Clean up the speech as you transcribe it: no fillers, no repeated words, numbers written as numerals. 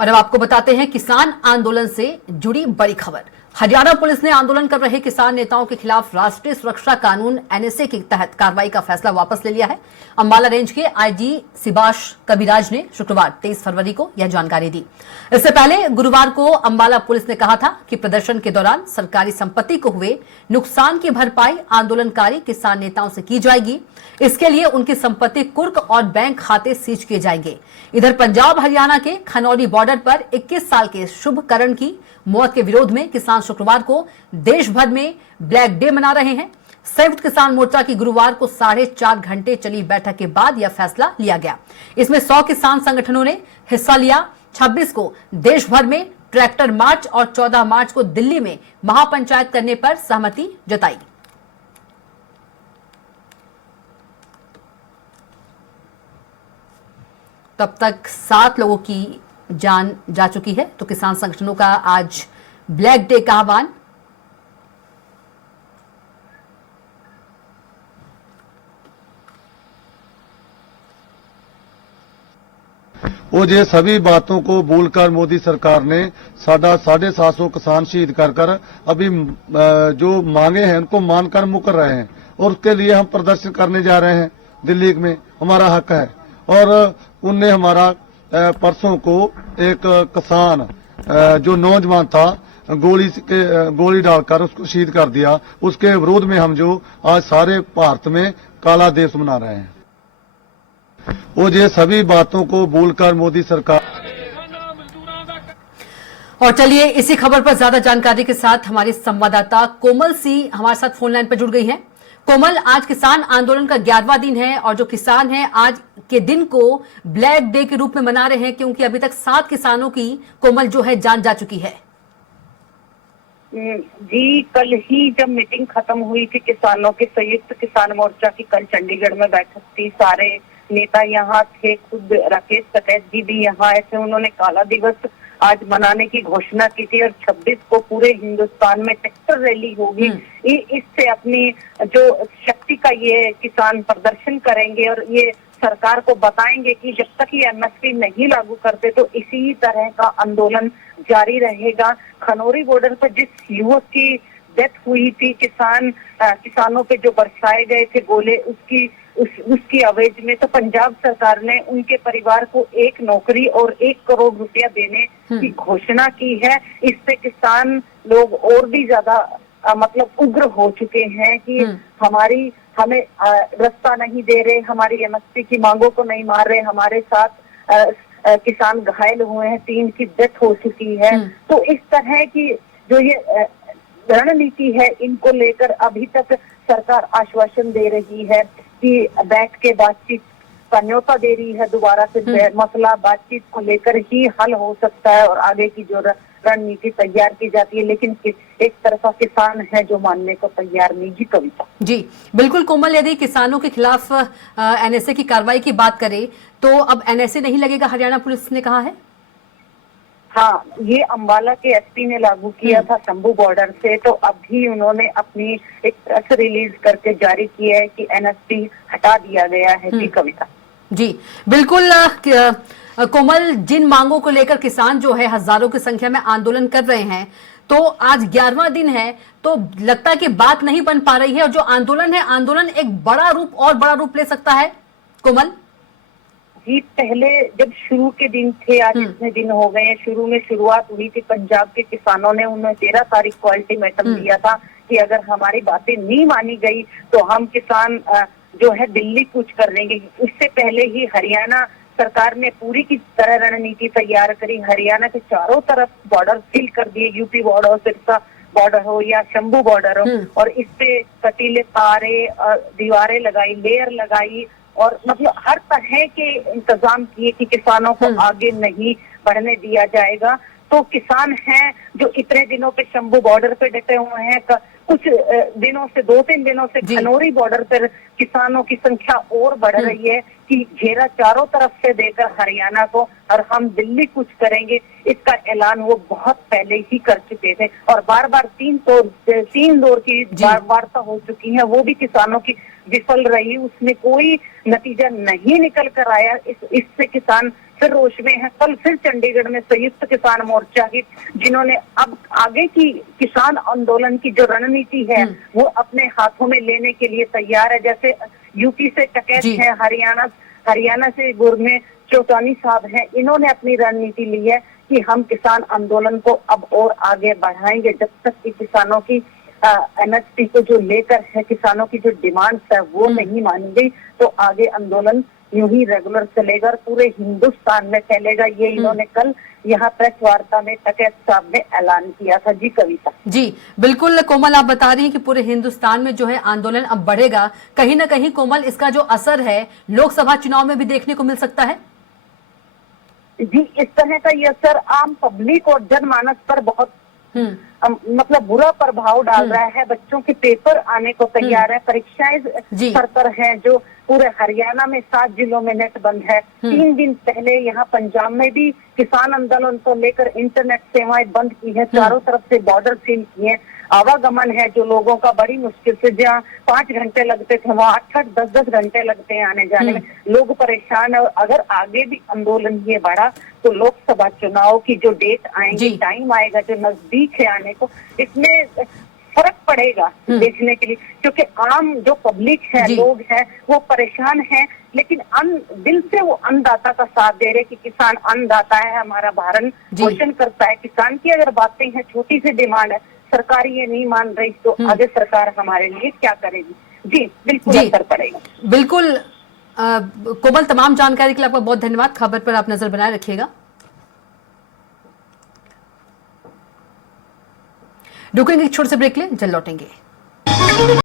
और अब आपको बताते हैं किसान आंदोलन से जुड़ी बड़ी खबर। हरियाणा पुलिस ने आंदोलन कर रहे किसान नेताओं के खिलाफ राष्ट्रीय सुरक्षा कानून एनएसए के तहत कार्रवाई का फैसला वापस ले लिया है। अंबाला रेंज के आईजी सिबाश कविराज ने शुक्रवार 23 फरवरी को यह जानकारी दी। इससे पहले गुरुवार को अंबाला पुलिस ने कहा था कि प्रदर्शन के दौरान सरकारी संपत्ति को हुए नुकसान की भरपाई आंदोलनकारी किसान नेताओं से की जाएगी। इसके लिए उनकी संपत्ति कुर्क और बैंक खाते सीज किए जाएंगे। इधर पंजाब हरियाणा के खनौरी बॉर्डर पर 21 साल के शुभकरण की मौत के विरोध में किसान शुक्रवार को देश भर में ब्लैक डे मना रहे हैं। संयुक्त किसान मोर्चा की गुरुवार को 4.5 घंटे चली बैठक के बाद यह फैसला लिया गया। इसमें 100 किसान संगठनों ने हिस्सा लिया। 26 को देश भर में ट्रैक्टर मार्च और 14 मार्च को दिल्ली में महापंचायत करने पर सहमति जताई। तब तक 7 लोगों की जान जा चुकी है। तो किसान संगठनों का आज ब्लैक डे का आह्वान। वो ये सभी बातों को भूलकर मोदी सरकार ने साढ़ा 750 किसान शहीद कर अभी जो मांगे हैं उनको मानकर मुकर रहे हैं और उसके लिए हम प्रदर्शन करने जा रहे हैं। दिल्ली में हमारा हक है और उनने हमारा परसों को एक किसान जो नौजवान था गोली डालकर उसको शहीद कर दिया। उसके विरोध में हम जो आज सारे भारत में काला दिवस मना रहे हैं। वो ये सभी बातों को भूलकर मोदी सरकार। और चलिए इसी खबर पर ज्यादा जानकारी के साथ हमारी संवाददाता कोमल सी हमारे साथ फोन लाइन पर जुड़ गई हैं। कोमल, आज किसान आंदोलन का 11वां दिन है और जो किसान हैं आज के दिन को ब्लैक डे के रूप में मना रहे हैं क्योंकि अभी तक 7 किसानों की कोमल जो है जान जा चुकी है। जी, कल ही जब मीटिंग खत्म हुई थी किसानों के संयुक्त किसान मोर्चा की, कल चंडीगढ़ में बैठक थी, सारे नेता यहाँ थे, खुद राकेश कटैत जी भी यहाँ आए थे। उन्होंने काला दिवस आज मनाने की घोषणा की थी और 26 को पूरे हिंदुस्तान में ट्रैक्टर रैली होगी। इससे अपनी जो शक्ति का ये किसान प्रदर्शन करेंगे और ये सरकार को बताएंगे कि जब तक ये एमएसपी नहीं लागू करते तो इसी तरह का आंदोलन जारी रहेगा। खनौरी बॉर्डर पर जिस युवक की डेथ हुई थी, किसानों पे जो बरसाए गए थे गोले, उसकी अवैध में तो पंजाब सरकार ने उनके परिवार को 1 नौकरी और 1 करोड़ रुपया देने की घोषणा की है। इससे किसान लोग और भी ज्यादा मतलब उग्र हो चुके हैं कि हमें रास्ता नहीं दे रहे, हमारी एमएसपी की मांगों को नहीं मान रहे। हमारे साथ किसान घायल हुए हैं, 3 की डेथ हो चुकी है। तो इस तरह की जो ये रणनीति है, इनको लेकर अभी तक सरकार आश्वासन दे रही है कि बैठ के बातचीत का न्योता दे रही है। दोबारा से मसला बातचीत को लेकर ही हल हो सकता है और आगे की जो रणनीति तैयार की जाती है, लेकिन एक तरफा किसान है जो मानने को तैयार नहीं। जी कविता। जी बिल्कुल कोमल, यदि किसानों के खिलाफ एनएसए की कार्रवाई की बात करें तो अब एनएसए नहीं लगेगा, हरियाणा पुलिस ने कहा है। हाँ, ये अंबाला के एसपी ने लागू किया था शंभू बॉर्डर से, तो अभी उन्होंने अपनी एक प्रेस रिलीज करके जारी किया है कि एनएसपी हटा दिया गया है। जी कविता। जी बिल्कुल कोमल, जिन मांगों को लेकर किसान जो है हजारों की संख्या में आंदोलन कर रहे हैं, तो आज 11वां दिन है तो लगता है कि बात नहीं बन पा रही है और जो आंदोलन है, आंदोलन एक बड़ा रूप ले सकता है। कोमल जी, पहले जब शुरू के दिन थे, आज इतने दिन हो गए हैं, शुरू में शुरुआत हुई थी पंजाब के किसानों ने, उन्हें 13 तारीख को अल्टीमेटम दिया था कि अगर हमारी बातें नहीं मानी गई तो हम किसान जो है दिल्ली कूच कर देंगे। उससे पहले ही हरियाणा सरकार ने पूरी की तरह रणनीति तैयार करी। हरियाणा के चारों तरफ बॉर्डर सील कर दिए, यूपी बॉर्डर हो, सिरसा बॉर्डर हो या शंभू बॉर्डर हो, और इस पे कटीले तारे और दीवारें लगाई, लेयर लगाई और मतलब हर तरह के इंतजाम किए कि किसानों को आगे नहीं बढ़ने दिया जाएगा। तो किसान हैं जो इतने दिनों पे शंभू बॉर्डर पे डटे हुए हैं, कुछ दिनों से 2-3 दिनों से खनौरी बॉर्डर पर किसानों की संख्या और बढ़ रही है कि घेरा चारों तरफ से देकर हरियाणा को और हम दिल्ली कुछ करेंगे, इसका ऐलान वो बहुत पहले ही कर चुके थे। और बार बार 3 दौर की वार्ता हो चुकी है, वो भी किसानों की विफल रही, उसमें कोई नतीजा नहीं निकल कर आया। इससे किसान फिर रोष में है। कल फिर चंडीगढ़ में संयुक्त किसान मोर्चा की, जिन्होंने अब आगे की किसान आंदोलन की जो रणनीति है वो अपने हाथों में लेने के लिए तैयार है। जैसे यूपी से टकैत जी। है, हरियाणा से गुरमे चौटानी साहब हैं, इन्होंने अपनी रणनीति ली है कि हम किसान आंदोलन को अब और आगे बढ़ाएंगे जब तक कि किसानों की एमएसपी को जो लेकर है, किसानों की जो डिमांड्स है वो नहीं मानी गई, तो आगे आंदोलन यूं ही रेगुलर चलेगा और पूरे हिंदुस्तान में फैलेगा। ये इन्होंने कल यहाँ प्रेस वार्ता में टकैत साहब ने ऐलान किया था। जी कविता। जी बिल्कुल कोमल, आप बता रही हैं कि पूरे हिंदुस्तान में जो है आंदोलन अब बढ़ेगा। कहीं ना कहीं कोमल, इसका जो असर है लोकसभा चुनाव में भी देखने को मिल सकता है। जी, इस तरह का ये असर आम पब्लिक और जनमानस पर बहुत मतलब बुरा प्रभाव डाल रहा है। बच्चों के पेपर आने को तैयार है, परीक्षाएं सर पर हैं, जो पूरे हरियाणा में 7 जिलों में नेट बंद है। 3 दिन पहले यहाँ पंजाब में भी किसान आंदोलन को लेकर इंटरनेट सेवाएं बंद की है, चारों तरफ से बॉर्डर सील किए। आवागमन है जो लोगों का बड़ी मुश्किल से, जहाँ 5 घंटे लगते थे वहाँ 8-8, 10-10 घंटे लगते हैं आने जाने में। लोग परेशान है और अगर आगे भी आंदोलन ये बढ़ा तो लोकसभा चुनाव की जो डेट आएंगी, टाइम आएगा जो नजदीक है आने को, इसमें फर्क पड़ेगा देखने के लिए, क्योंकि आम जो पब्लिक है, लोग हैं, वो परेशान हैं, लेकिन दिल से वो अन्नदाता का साथ दे रहे कि किसान अन्नदाता है, हमारा भारत पोषण करता है। किसान की अगर बातें हैं, छोटी सी डिमांड है, सरकार ये नहीं मान रही, तो आगे सरकार हमारे लिए क्या करेगी। जी बिल्कुल असर पड़ेगा। बिल्कुल कोमल, तमाम जानकारी के लिए आपका बहुत धन्यवाद। खबर पर आप नजर बनाए रखिएगा। रुकेंगे एक छोटे से ब्रेक ले, जल्द लौटेंगे।